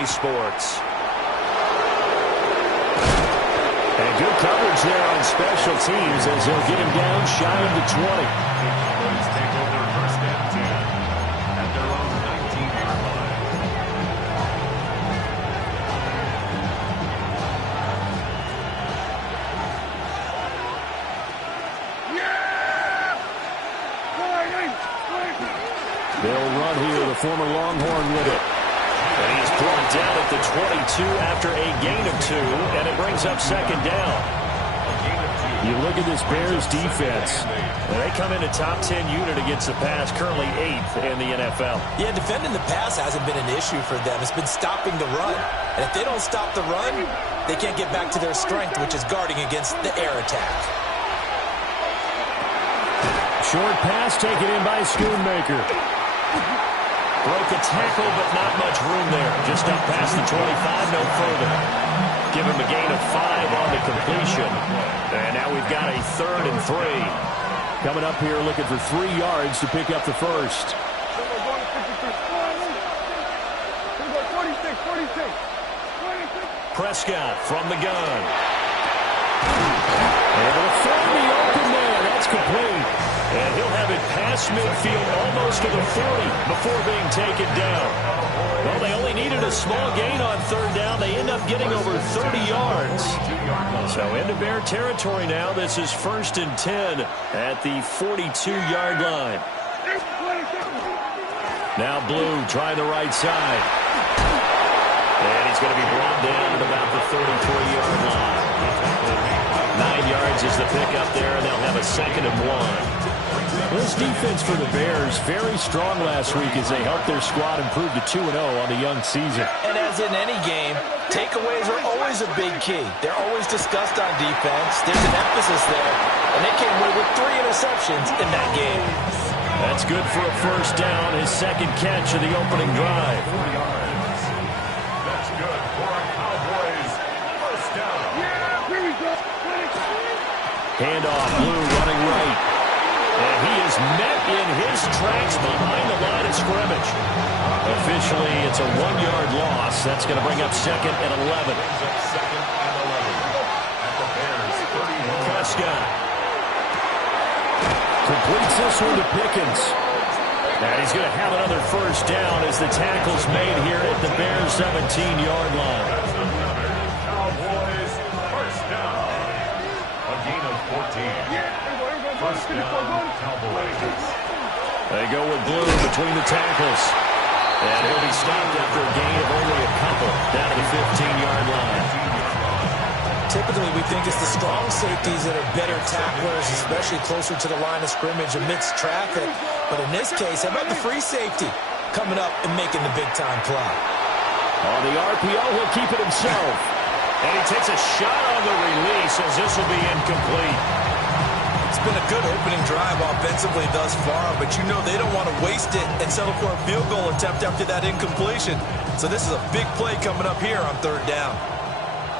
EA Sports. And good coverage there on special teams as they'll get him down shy of the 20. Cowboys take over first and 10 at their own 19-yard line. They'll run here, the former Longhorn with it. And he's brought down at the 22 after a gain of 2, and it brings up second down. You look at this Bears defense. They come in a top 10 unit against the pass, currently 8th in the NFL. Yeah, defending the pass hasn't been an issue for them. It's been stopping the run. And if they don't stop the run, they can't get back to their strength, which is guarding against the air attack. Short pass taken in by Schoonmaker. Broke a tackle, but not much room there. Just up past the 25, no further. Give him a gain of 5 on the completion. And now we've got a 3rd and 3. Coming up here looking for 3 yards to pick up the first. Prescott from the gun. Able to find the open man. That's complete. And he'll have it past midfield almost to the 40 before being taken down. Well, they only needed a small gain on 3rd down. They end up getting over 30 yards. So into Bear territory now. This is 1st and 10 at the 42-yard line. Now Blue trying the right side. And he's going to be brought down at about the 33-yard line. 9 yards is the pickup there, and they'll have a 2nd and 1. This defense for the Bears, very strong last week as they helped their squad improve to 2-0 on the young season. And as in any game, takeaways are always a big key. They're always discussed on defense. There's an emphasis there, and they came away with 3 interceptions in that game. That's good for a first down, his 2nd catch of the opening drive. That's good for a Cowboys first down. Handoff, Blue running right. And he is met in his tracks behind the line of scrimmage. Officially, it's a 1-yard loss. That's going to bring up 2nd and 11. Prescott completes this one to Pickens. And he's going to have another first down as the tackle's made here at the Bears' 17-yard line. Cowboys first down. A gain of 14. First down, Cowboys. They go with Blue between the tackles. And he'll be stopped after a gain of only a couple down to the 15-yard line. Typically, we think it's the strong safeties that are better tacklers, especially closer to the line of scrimmage amidst traffic. But in this case, how about the free safety coming up and making the big-time play? On the RPO, he'll keep it himself. And he takes a shot on the release as this will be incomplete. It's been a good opening drive offensively thus far, but you know they don't want to waste it and settle for a field goal attempt after that incompletion. So this is a big play coming up here on 3rd down.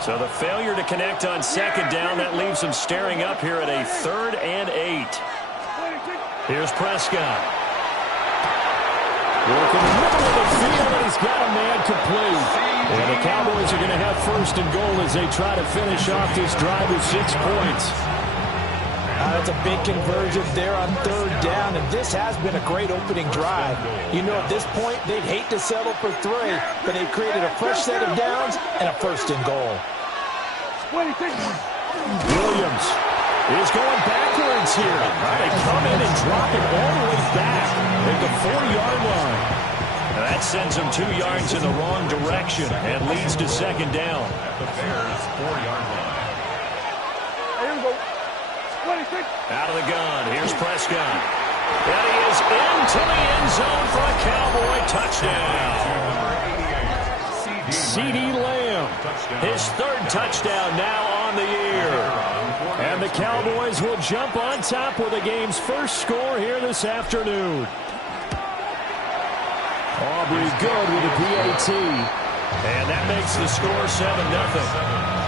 So the failure to connect on 2nd down, that leaves them staring up here at a 3rd and 8. Here's Prescott. Working the middle of the field, and he's got a man complete. And the Cowboys are going to have 1st and goal as they try to finish off this drive with 6 points. That's a big conversion there on 3rd down, and this has been a great opening drive. You know, at this point, they'd hate to settle for 3, but they've created a fresh set of downs and a 1st and goal. Williams is going backwards here. They come in and drop it all the way back at the 4-yard line. That sends them 2 yards in the wrong direction and leads to 2nd down. At the Bears' 4-yard line. Out of the gun, here's Prescott. And he is into the end zone for a Cowboy touchdown. CeeDee Lamb, his 3rd touchdown now on the year. And the Cowboys will jump on top with the game's first score here this afternoon. Aubrey good with a PAT. And that makes the score 7-0.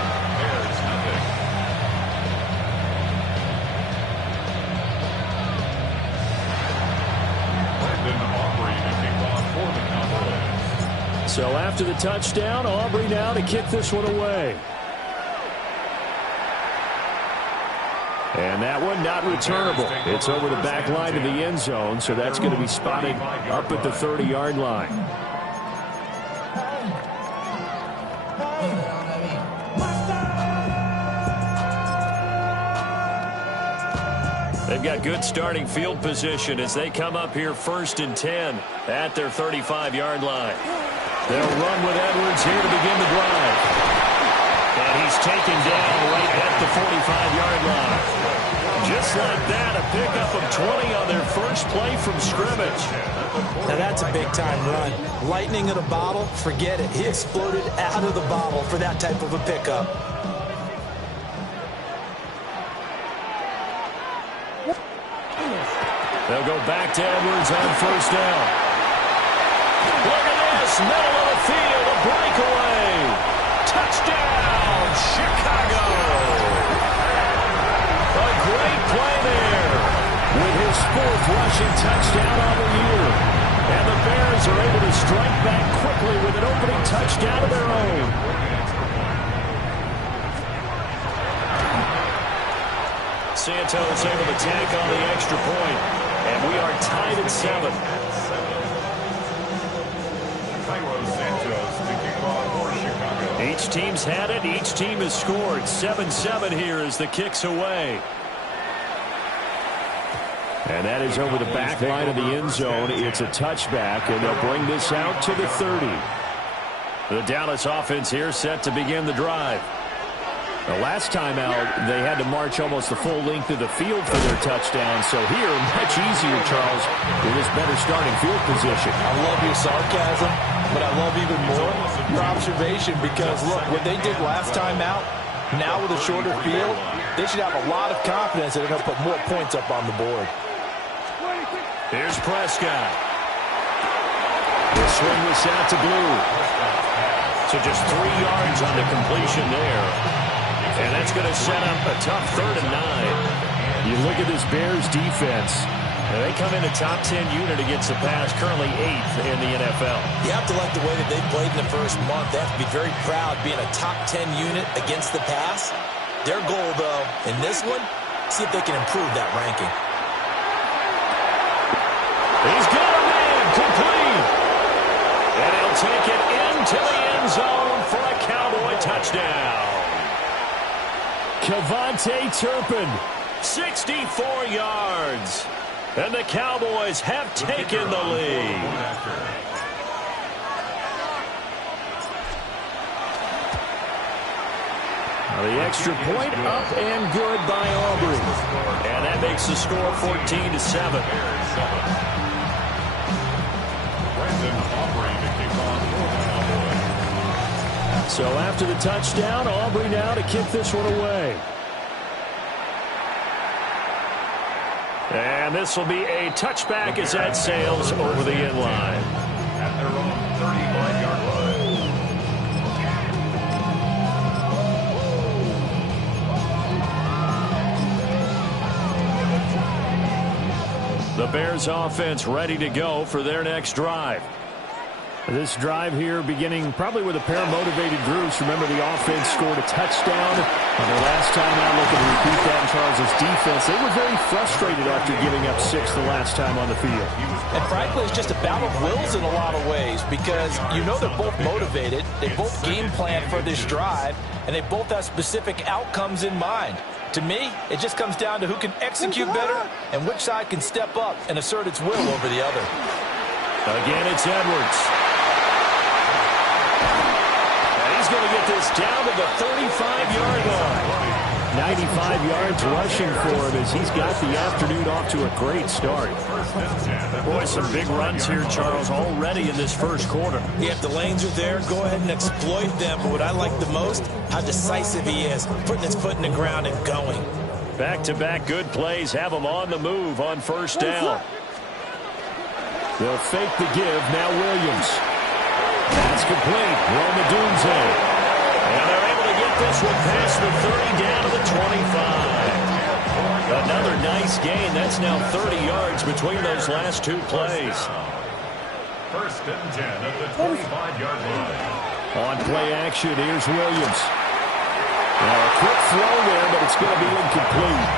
So after the touchdown, Aubrey now to kick this one away. And that one not returnable. It's over the back line of the end zone, so that's going to be spotted up at the 30-yard line. They've got good starting field position as they come up here 1st and 10 at their 35-yard line. They'll run with Edwards here to begin the drive. And he's taken down right at the 45-yard line. Just like that, a pickup of 20 on their first play from scrimmage. Now that's a big-time run. Lightning in a bottle, forget it. He exploded out of the bottle for that type of a pickup. They'll go back to Edwards on 1st down. Look at this, middle of the field, a breakaway. Touchdown, Chicago. A great play there with his 4th rushing touchdown on the year. And the Bears are able to strike back quickly with an opening touchdown of their own. Santos able to tack on the extra point. And we are tied at 7. Each team's had it. Each team has scored. 7-7 here as the kick's away. And that is over the back line of the end zone. It's a touchback, and they'll bring this out to the 30. The Dallas offense here set to begin the drive. The last time out, they had to march almost the full length of the field for their touchdown. So here, much easier, Charles, with this better starting field position. I love your sarcasm, but I love even more your observation because, look, what they did last time out, now with a shorter field, they should have a lot of confidence that they're going to put more points up on the board. Here's Prescott. The swing was out to Blue. So just 3 yards on the completion there. And that's going to set up a tough 3rd and 9. You look at this Bears defense. They come in a top 10 unit against the pass, currently 8th in the NFL. You have to like the way that they played in the first month. They have to be very proud being a top 10 unit against the pass. Their goal, though, in this one, see if they can improve that ranking. He's got a man complete. And he'll take it into the end zone for a Cowboy touchdown. Kevontae Turpin, 64 yards. And the Cowboys have taken the lead. Now the extra point up and good by Aubrey. And that makes the score 14-7. So after the touchdown, Aubrey now to kick this one away. And this will be a touchback as that sails over the end line. At their own 35-yard line. The Bears offense ready to go for their next drive. This drive here beginning probably with a pair of motivated groups. Remember, the offense scored a touchdown on their last time out. Looking to repeat that in Charles's defense. They were very frustrated after giving up 6 the last time on the field. And frankly, it's just a battle of wills in a lot of ways because you know they're both motivated. They both game plan for this drive, and they both have specific outcomes in mind. To me, it just comes down to who can execute better and which side can step up and assert its will over the other. Again, it's Edwards. He's going to get this down to the 35-yard line. 95 yards rushing for him as he's got the afternoon off to a great start. Boy, some big runs here, Charles, already in this first quarter. Yeah, if the lanes are there, go ahead and exploit them. But what I like the most, how decisive he is, putting his foot in the ground and going. Back-to-back good plays have him on the move on 1st down. They'll fake the give, now Williams. That's complete. Roma Dunze. And they're able to get this one past the 30 down to the 25. Another nice gain. That's now 30 yards between those last 2 plays. First and 10 at the 25-yard line. On play action, here's Williams. Now a quick throw there, but it's going to be incomplete.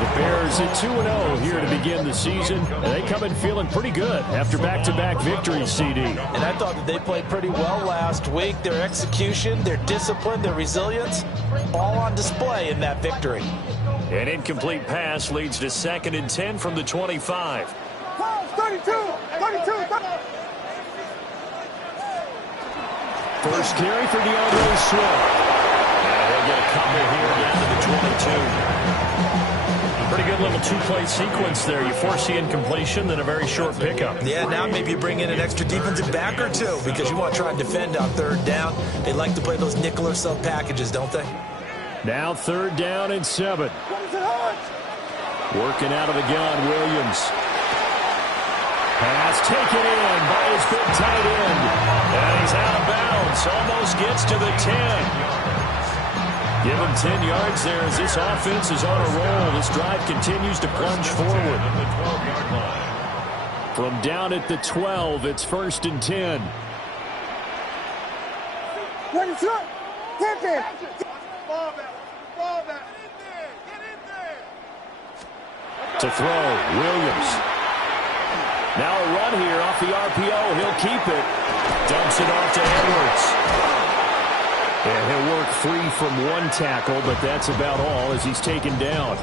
The Bears at 2-0 here to begin the season. They come in feeling pretty good after back-to-back victories, CD. And I thought that they played pretty well last week. Their execution, their discipline, their resilience, all on display in that victory. An incomplete pass leads to 2nd and 10 from the 25. 32. First carry for DeAndre Swift. They'll get a couple here down to the 22. Pretty good little two-play sequence there. You force the incompletion, then a very short pickup. Yeah, now maybe you bring in an extra defensive back or two because you want to try and defend on 3rd down. They like to play those nickel or sub packages, don't they? Now 3rd down and 7. Working out of the gun, Williams. Pass taken in by his big tight end. And he's out of bounds. Almost gets to the 10. Give him 10 yards there as this offense is on a roll. This drive continues to plunge forward. From down at the 12, it's 1st and 10. To throw, Williams. Now a run here off the RPO. He'll keep it. Dumps it off to Edwards. And he'll work free from one tackle, but that's about all as he's taken down.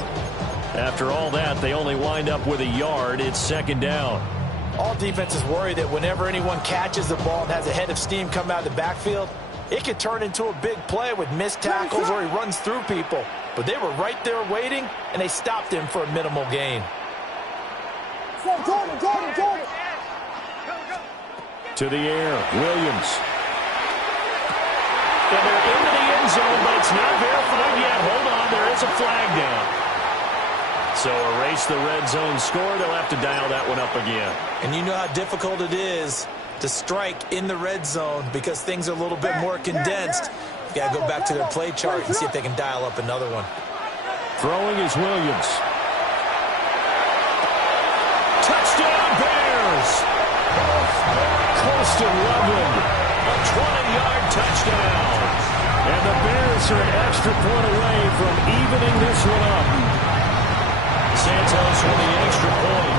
After all that, they only wind up with a yard. It's 2nd down. All defenses worry that whenever anyone catches the ball and has a head of steam come out of the backfield, it could turn into a big play with missed tackles or he runs through people. But they were right there waiting, and they stopped him for a minimal gain. Jordan. To the air, Williams. And they're into the end zone, but it's not verified yet. Hold on, there is a flag down. So erase the red zone score. They'll have to dial that one up again. And you know how difficult it is to strike in the red zone because things are a little bit more condensed. You got to go back to their play chart and see if they can dial up another one. Throwing is Williams. Touchdown, Bears! Colston Loveland, a 20-yard touchdown. And the Bears are an extra point away from evening this one up. Santos with the extra point,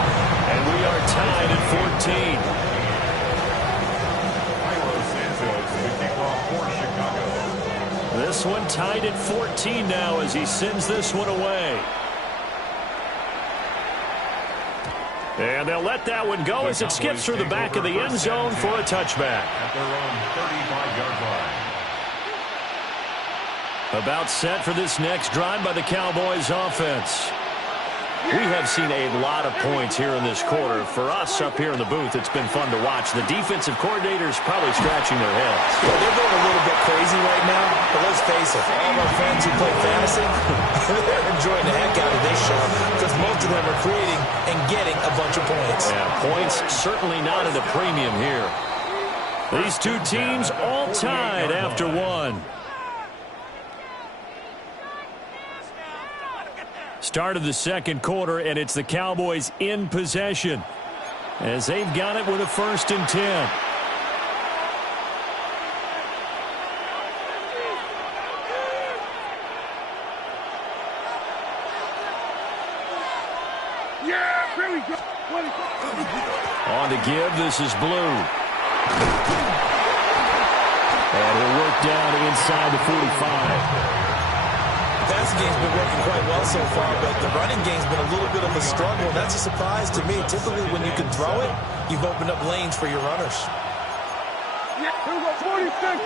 and we are tied at 14. Santos, the kickoff for Chicago. This one tied at 14 now as he sends this one away. And they'll let that one go as it skips through the back of the end zone for a touchback. At their own 35-yard line. About set for this next drive by the Cowboys offense. We have seen a lot of points here in this quarter. For us up here in the booth, it's been fun to watch. The defensive coordinators probably scratching their heads. Yeah, they're going a little bit crazy right now, but let's face it, all of our friends who play fantasy, they're enjoying the heck out of this show because most of them are creating and getting a bunch of points. Yeah, points certainly not at a premium here. These two teams all tied after one. Start of the second quarter, and it's the Cowboys in possession as they've got it with a 1st and 10. Yeah, here we go. On to give, this is Blue. And he'll work down inside the 45. The passing game's been working quite well so far, but the running game's been a little bit of a struggle, and that's a surprise to me. Typically, when you can throw it, you've opened up lanes for your runners. Yeah, here we go, 46. Here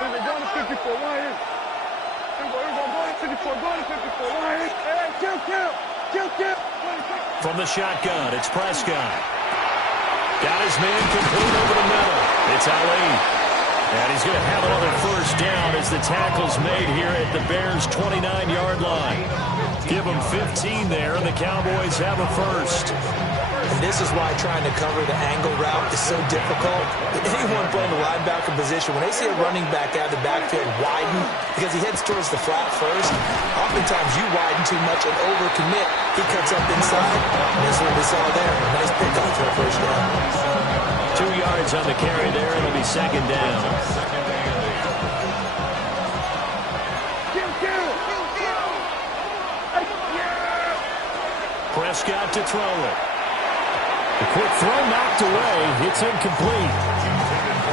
we go, going to 54. Here we go, going to 54. Going to 54. Hey, kill. From the shotgun, it's Prescott. Got his man complete over the middle. It's Ali. And he's going to have another 1st down as the tackle's made here at the Bears' 29-yard line. Give them 15 there, and the Cowboys have a 1st. And this is why trying to cover the angle route is so difficult. Anyone playing the linebacker position, when they see a running back out of the backfield widen because he heads towards the flat first, oftentimes you widen too much and overcommit. He cuts up inside. And this is what we saw there. A nice pickup for a first down. 2 yards on the carry there. It'll be second down. Prescott to throw it. The quick throw knocked away. It's incomplete.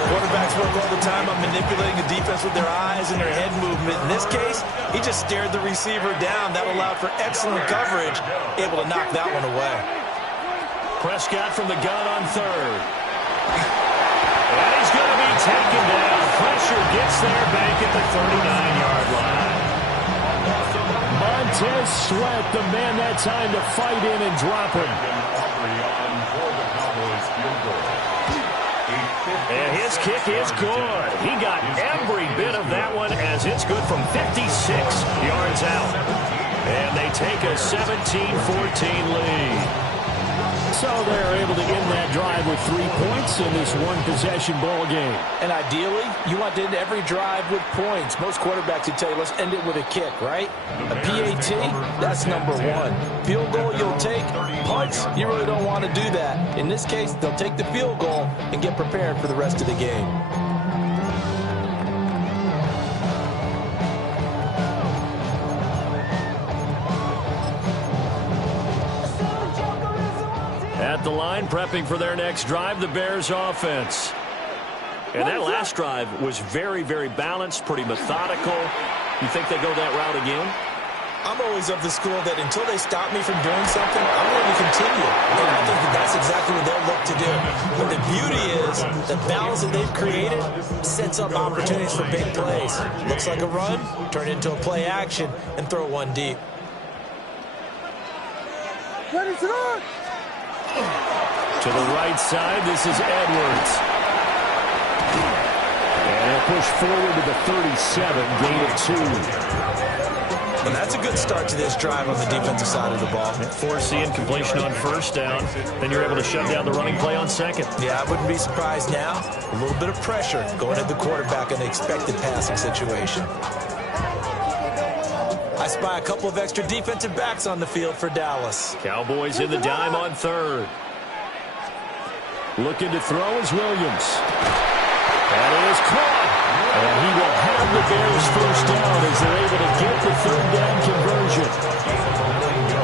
Quarterbacks work all the time on manipulating the defense with their eyes and their head movement. In this case, he just stared the receiver down. That allowed for excellent coverage, able to knock that one away. Prescott from the gun on third. And he's going to be taken down. Pressure gets there back at the 39-yard line. Montez Sweat, the man that time to fight in and drop him. And his kick is good. He got every bit of that one as it's good from 56 yards out. And they take a 17-14 lead. So they're able to end that drive with 3 points in this one-possession ball game. And ideally, you want to end every drive with points. Most quarterbacks would tell you, let's end it with a kick, right? A PAT, that's number 1. Field goal you'll take. Punts, you really don't want to do that. In this case, they'll take the field goal and get prepared for the rest of the game. At the line, prepping for their next drive, the Bears offense. And that last drive was very, very balanced, pretty methodical. You think they go that route again? I'm always of the school that until they stop me from doing something, I'm going to continue. And I think that that's exactly what they'll look to do. But the beauty is the balance that they've created sets up opportunities for big plays. Looks like a run, turn it into a play action, and throw one deep. To the right side, this is Edwards. And he'll push forward to the 37, gain of 2. And that's a good start to this drive on the defensive side of the ball. Forcing incompletion on first down. Then you're able to shut down the running play on second. Yeah, I wouldn't be surprised now. A little bit of pressure going at the quarterback in the expected passing situation. I spy a couple of extra defensive backs on the field for Dallas. Cowboys in the dime on third. Looking to throw is Williams. That is caught. And he will have the Bears first down as they're able to get the third down conversion.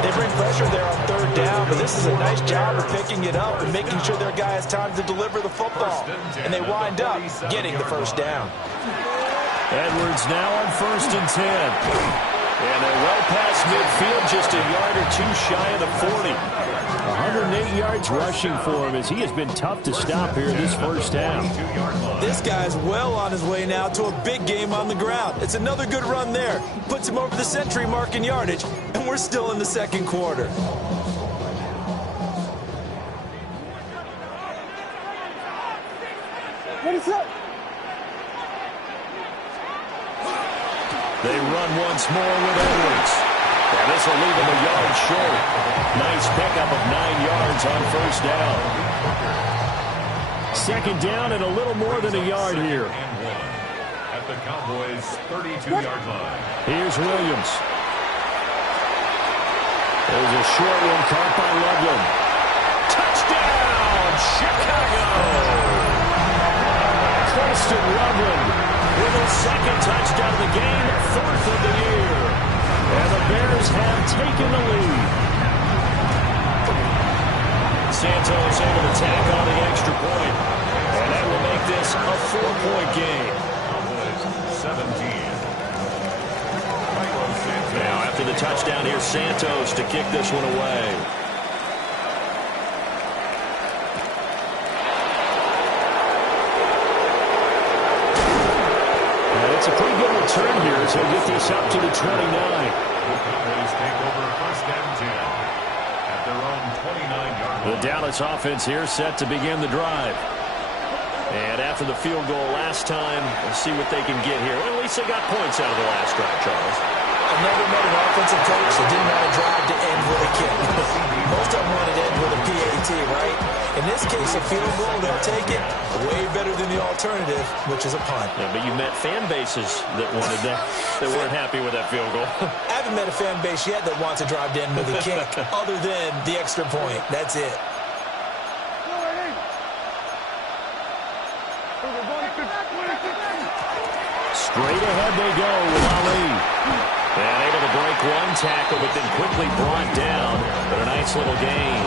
They bring pressure there on third down, but this is a nice job of picking it up and making sure their guy has time to deliver the football. And they wind up getting the first down. Edwards now on 1st and 10. And they're well past midfield, just a yard or 2 shy of the 40. 108 yards rushing for him as he has been tough to stop here in this first down. This guy's well on his way now to a big game on the ground. It's another good run there. Puts him over the century mark in yardage, and we're still in the second quarter. What is up? They run once more with Edwards. And this will leave him a yard short. Nice pickup of 9 yards on first down. Second down and a little more than a yard here. At the Cowboys' 32-yard line. Here's Williams. There's a short one caught by Loveland. Touchdown, Chicago! Colston Loveland with his second touchdown of the game, 4th of the year. And the Bears have taken the lead. Santos able to tack on the extra point. And that will make this a 4-point game. 17. Now after the touchdown, here's Santos to kick this one away. It's a pretty good return here as he'll get this up to the 29. The Cowboys take over 1st and 10 at their own 29-yard line. The Dallas offense here set to begin the drive. And after the field goal last time, we'll see what they can get here. Well, at least they got points out of the last drive, Charles. I never met an offensive coach that didn't want to drive to end with a kick. Most of them wanted to end with a PAT, right? In this case, a field goal, they'll take it way better than the alternative, which is a punt. Yeah, but you met fan bases that wanted that, that weren't happy with that field goal. I haven't met a fan base yet that wants to drive to end with a kick other than the extra point. That's it. Straight ahead they go with Ali. And able to break one tackle, but then quickly brought down. But a nice little gain.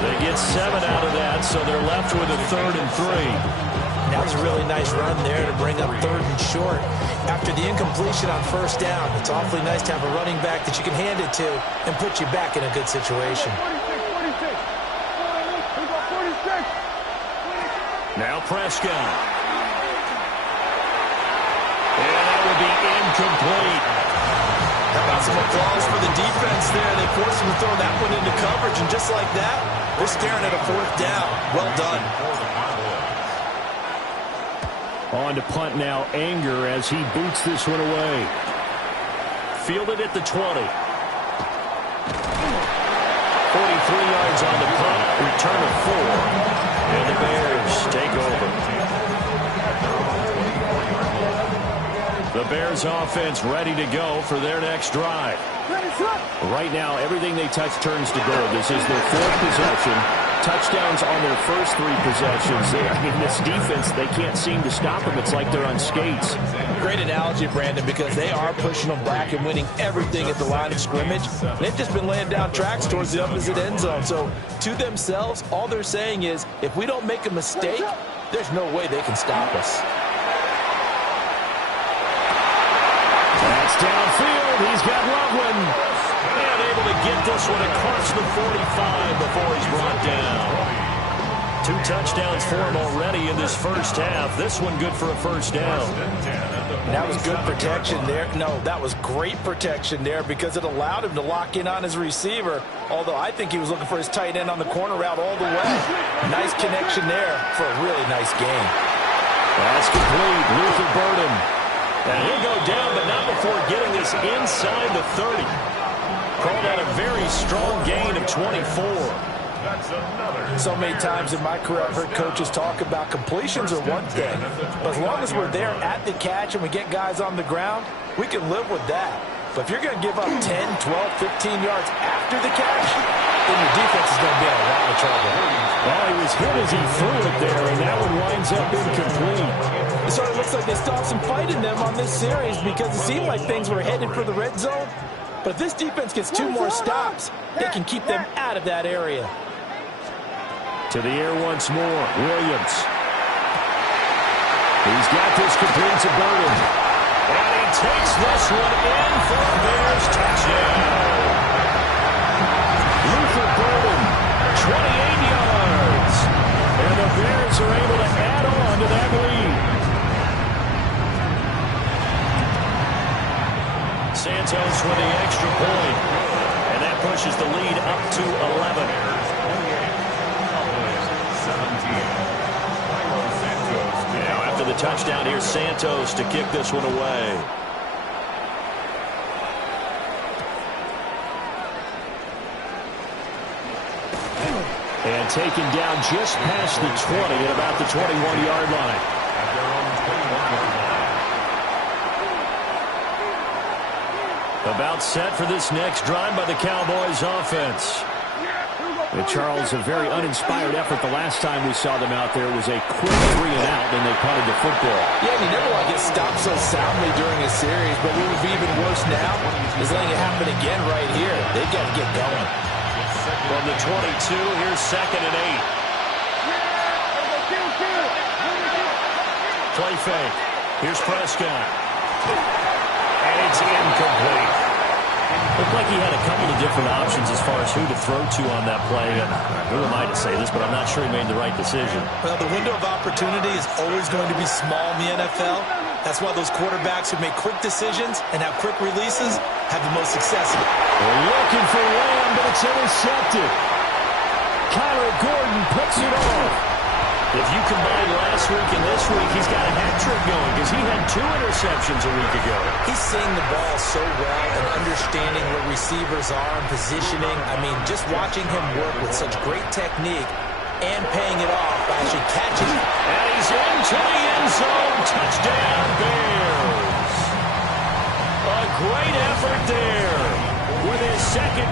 They get 7 out of that, so they're left with a 3rd and 3. That was a really nice run there to bring up 3rd and short. After the incompletion on 1st down, it's awfully nice to have a running back that you can hand it to and put you back in a good situation. Now Prescott. And that would be incomplete. How about some applause for the defense there? They forced him to throw that one into coverage, and just like that, they're staring at a 4th down. Well done. On to punt now, Anger as he boots this one away. Fielded at the 20. 43 yards on the punt, return of 4. And the Bears take over. The Bears offense ready to go for their next drive. Right now, everything they touch turns to gold. This is their 4th possession. Touchdowns on their first 3 possessions. I mean, this defense, they can't seem to stop them. It's like they're on skates. Great analogy, Brandon, because they are pushing them back and winning everything at the line of scrimmage. They've just been laying down tracks towards the opposite end zone. So, to themselves, all they're saying is, if we don't make a mistake, there's no way they can stop us. That's downfield. He's got Loveland. And able to get this one across the 45 before he's brought down. 2 touchdowns for him already in this first half. This one good for a 1st down. And that was good protection there. No, that was great protection there because it allowed him to lock in on his receiver, although I think he was looking for his tight end on the corner route all the way. Nice connection there for a really nice game. That's complete. Luther Burden. And he'll go down, but not before getting this inside the 30. Called out a very strong gain of 24. So many times in my career I've heard coaches talk about completions are one thing, but as long as we're there at the catch and we get guys on the ground, we can live with that. But if you're going to give up 10, 12, 15 yards after the catch, then your defense is going to be in a lot of trouble. Well, he was hit as he threw it there, and that one winds up incomplete. It sort of looks like they still have some fight in them on this series because it seemed like things were headed for the red zone. But if this defense gets 2 more stops, they can keep them out of that area. To the air once more, Williams. He's got this complete to Burden. And he takes this one in for a Bears touchdown. Luther Burden, 28 yards. And the Bears are able to add on to that lead. Santos with the extra point. And that pushes the lead up to 11. Now after the touchdown, here's Santos to kick this one away. And taken down just past the 20 at about the 21-yard line. About set for this next drive by the Cowboys offense. And Charles, a very uninspired effort the last time we saw them out there was a quick 3 and out, and they punted the football. Yeah, and you never want to get stopped so soundly during a series, but what would be even worse now is letting it happen again right here. They've got to get going. From the 22, here's 2nd and 8. Play fake. Here's Prescott. And it's incomplete. Looked like he had a couple of different options as far as who to throw to on that play. And who am I to say this, but I'm not sure he made the right decision. Well, the window of opportunity is always going to be small in the NFL. That's why those quarterbacks who make quick decisions and have quick releases have the most success. They're looking for Lamb, but it's intercepted. Kyler Gordon puts it off. If you combine last week and this week, he's got a hat trick going because he had 2 interceptions a week ago. He's seeing the ball so well and understanding where receivers are and positioning. I mean, just watching him work with such great technique and paying it off by actually catching it. And he's into the end zone. Touchdown, Bears. A great effort there with his second